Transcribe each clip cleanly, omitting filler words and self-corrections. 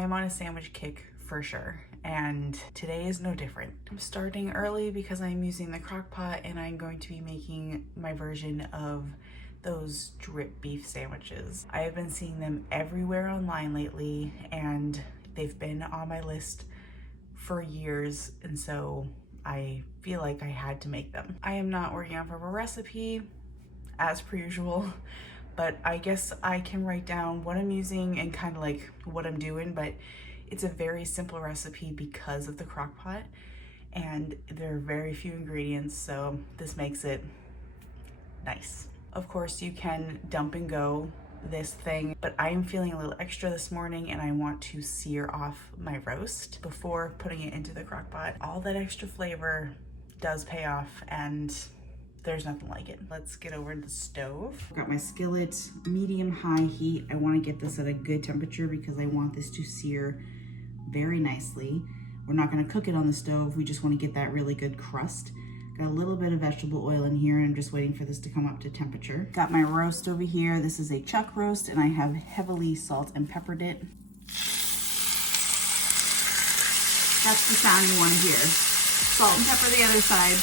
I am on a sandwich kick for sure, and today is no different. I'm starting early because I'm using the crock pot and I'm going to be making my version of those drip beef sandwiches. I have been seeing them everywhere online lately and they've been on my list for years, and so I feel like I had to make them. I am not working off of a recipe as per usual, but I guess I can write down what I'm using and kind of like what I'm doing, but it's a very simple recipe because of the crock pot and there are very few ingredients, so this makes it nice. Of course, you can dump and go this thing, but I am feeling a little extra this morning and I want to sear off my roast before putting it into the crock pot. All that extra flavor does pay off and there's nothing like it. Let's get over to the stove. I've got my skillet, medium-high heat. I want to get this at a good temperature because I want this to sear very nicely. We're not going to cook it on the stove. We just want to get that really good crust. Got a little bit of vegetable oil in here and I'm just waiting for this to come up to temperature. Got my roast over here. This is a chuck roast and I have heavily salt and peppered it. That's the sound you want to hear. Salt and pepper the other side.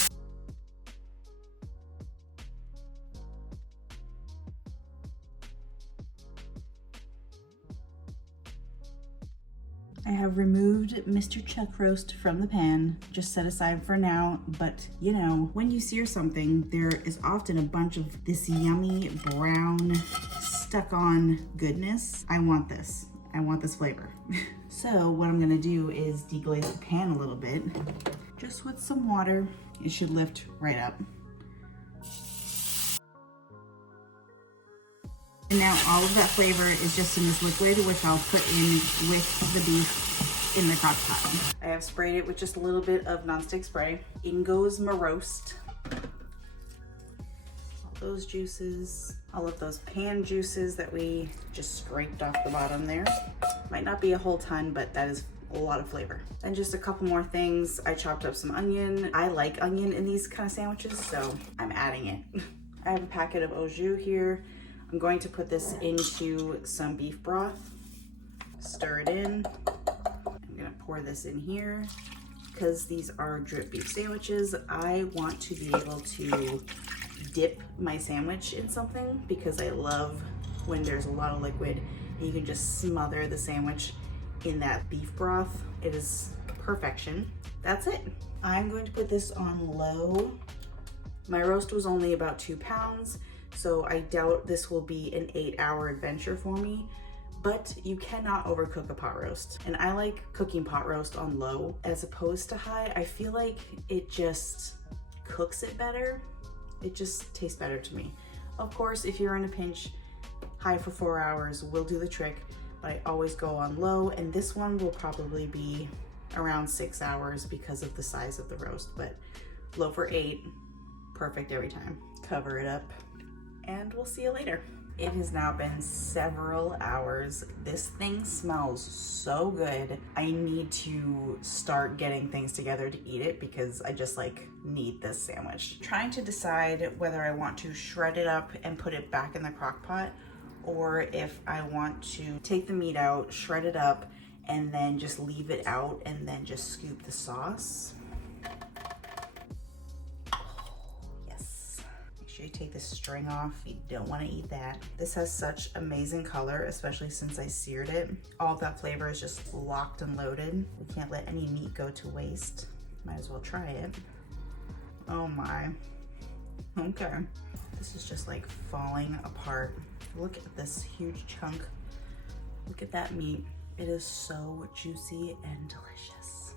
I have removed Mr. Chuck Roast from the pan, just set aside for now, but you know, when you sear something, there is often a bunch of this yummy brown stuck on goodness. I want this flavor. So what I'm gonna do is deglaze the pan a little bit, just with some water. It should lift right up. And now all of that flavor is just in this liquid, which I'll put in with the beef in the crock pot. I have sprayed it with just a little bit of nonstick spray. In goes my roast. All those juices, all of those pan juices that we just scraped off the bottom there. Might not be a whole ton, but that is a lot of flavor. And just a couple more things. I chopped up some onion. I like onion in these kind of sandwiches, so I'm adding it. I have a packet of au jus here. I'm going to put this into some beef broth, stir it in. I'm gonna pour this in here. Because these are drip beef sandwiches, I want to be able to dip my sandwich in something because I love when there's a lot of liquid and you can just smother the sandwich in that beef broth. It is perfection. That's it. I'm going to put this on low. My roast was only about 2 pounds. So I doubt this will be an 8-hour adventure for me, but you cannot overcook a pot roast. And I like cooking pot roast on low as opposed to high. I feel like it just cooks it better. It just tastes better to me. Of course, if you're in a pinch, high for 4 hours will do the trick, but I always go on low, and this one will probably be around 6 hours because of the size of the roast, but low for 8, perfect every time. Cover it up. And we'll see you later. It has now been several hours. This thing smells so good. I need to start getting things together to eat it because I just like need this sandwich. Trying to decide whether I want to shred it up and put it back in the crock pot or if I want to take the meat out, shred it up, and then just leave it out and then just scoop the sauce. You take the string off. You don't want to eat that. This has such amazing color, especially since I seared it. All of that flavor is just locked and loaded. We can't let any meat go to waste. Might as well try it. Oh my. Okay. This is just like falling apart. Look at this huge chunk. Look at that meat. It is so juicy and delicious.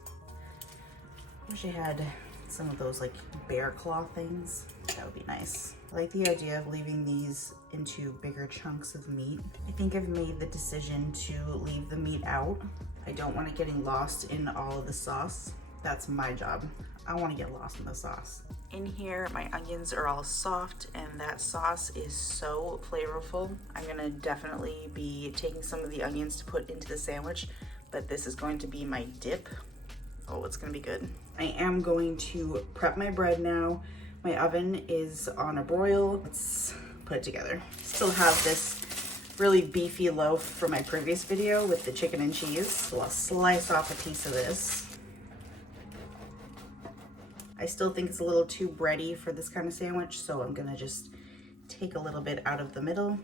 Wish I had some of those like bear claw things. That would be nice. I like the idea of leaving these into bigger chunks of meat. I think I've made the decision to leave the meat out. I don't want it getting lost in all of the sauce. That's my job. I want to get lost in the sauce. In here, my onions are all soft and that sauce is so flavorful. I'm gonna definitely be taking some of the onions to put into the sandwich, but this is going to be my dip. Oh, it's gonna be good. I am going to prep my bread now. My oven is on a broil. Let's put it together. Still have this really beefy loaf from my previous video with the chicken and cheese. So I'll slice off a piece of this. I still think it's a little too bready for this kind of sandwich, so I'm gonna just take a little bit out of the middle.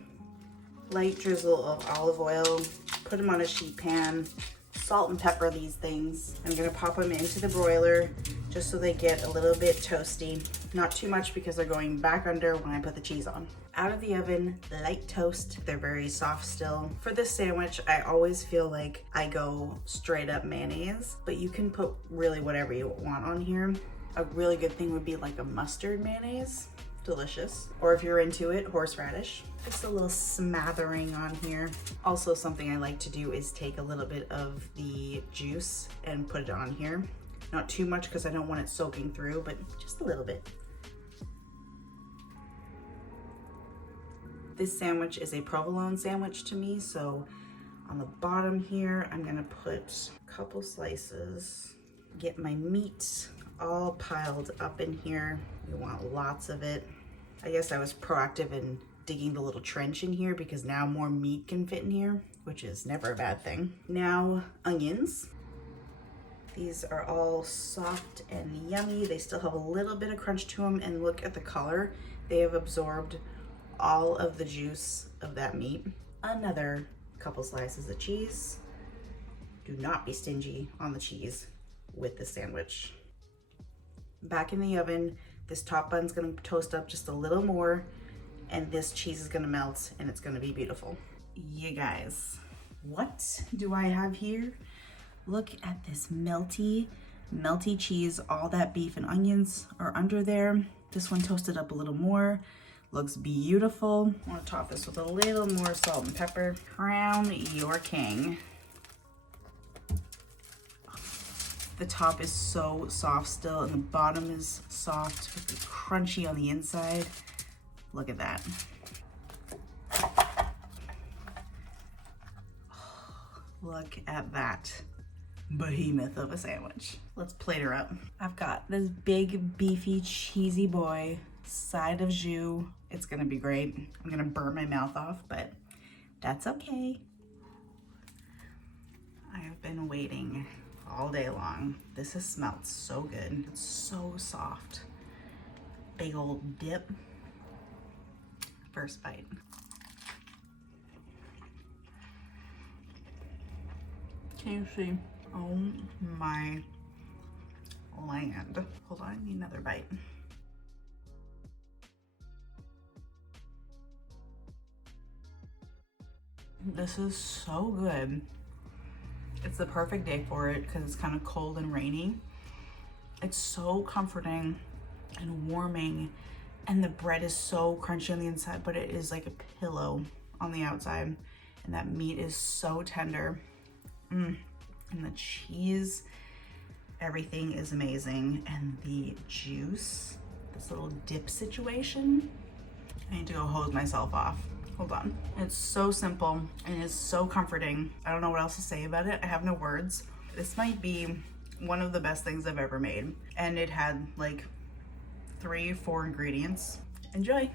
Light drizzle of olive oil, put them on a sheet pan, salt and pepper these things. I'm gonna pop them into the broiler just so they get a little bit toasty. Not too much because they're going back under when I put the cheese on. Out of the oven, light toast. They're very soft still. For this sandwich, I always feel like I go straight up mayonnaise, but you can put really whatever you want on here. A really good thing would be like a mustard mayonnaise. Delicious. Or if you're into it, horseradish. Just a little smattering on here. Also, something I like to do is take a little bit of the juice and put it on here. Not too much because I don't want it soaking through, but just a little bit. This sandwich is a provolone sandwich to me, so on the bottom here, I'm gonna put a couple slices. Get my meat all piled up in here. You want lots of it. I guess I was proactive in digging the little trench in here because now more meat can fit in here, which is never a bad thing. Now, onions. These are all soft and yummy. They still have a little bit of crunch to them, and look at the color. They have absorbed all of the juice of that meat. Another couple slices of cheese. Do not be stingy on the cheese with the sandwich. Back in the oven, this top bun's gonna toast up just a little more, and this cheese is gonna melt, and it's gonna be beautiful. You guys, what do I have here? Look at this melty cheese. All that beef and onions are under there. This one toasted up a little more. Looks beautiful. I wanna top this with a little more salt and pepper. Crown your king. The top is so soft still, and the bottom is soft, but crunchy on the inside. Look at that. Look at that behemoth of a sandwich. Let's plate her up. I've got this big, beefy, cheesy boy, side of jus. It's gonna be great. I'm gonna burn my mouth off, but that's okay. I have been waiting all day long. This has smelled so good. It's so soft. Big old dip. First bite. Can you see? Oh my land. Hold on, I need another bite. This is so good. It's the perfect day for it because it's kind of cold and rainy. It's so comforting and warming, and the bread is so crunchy on the inside, but it is like a pillow on the outside, and that meat is so tender. And the cheese, everything is amazing, and the juice, this little dip situation. I need to go hose myself off. Hold on. It's so simple and it's so comforting. I don't know what else to say about it. I have no words. This might be one of the best things I've ever made. And it had like 3 or 4 ingredients. Enjoy.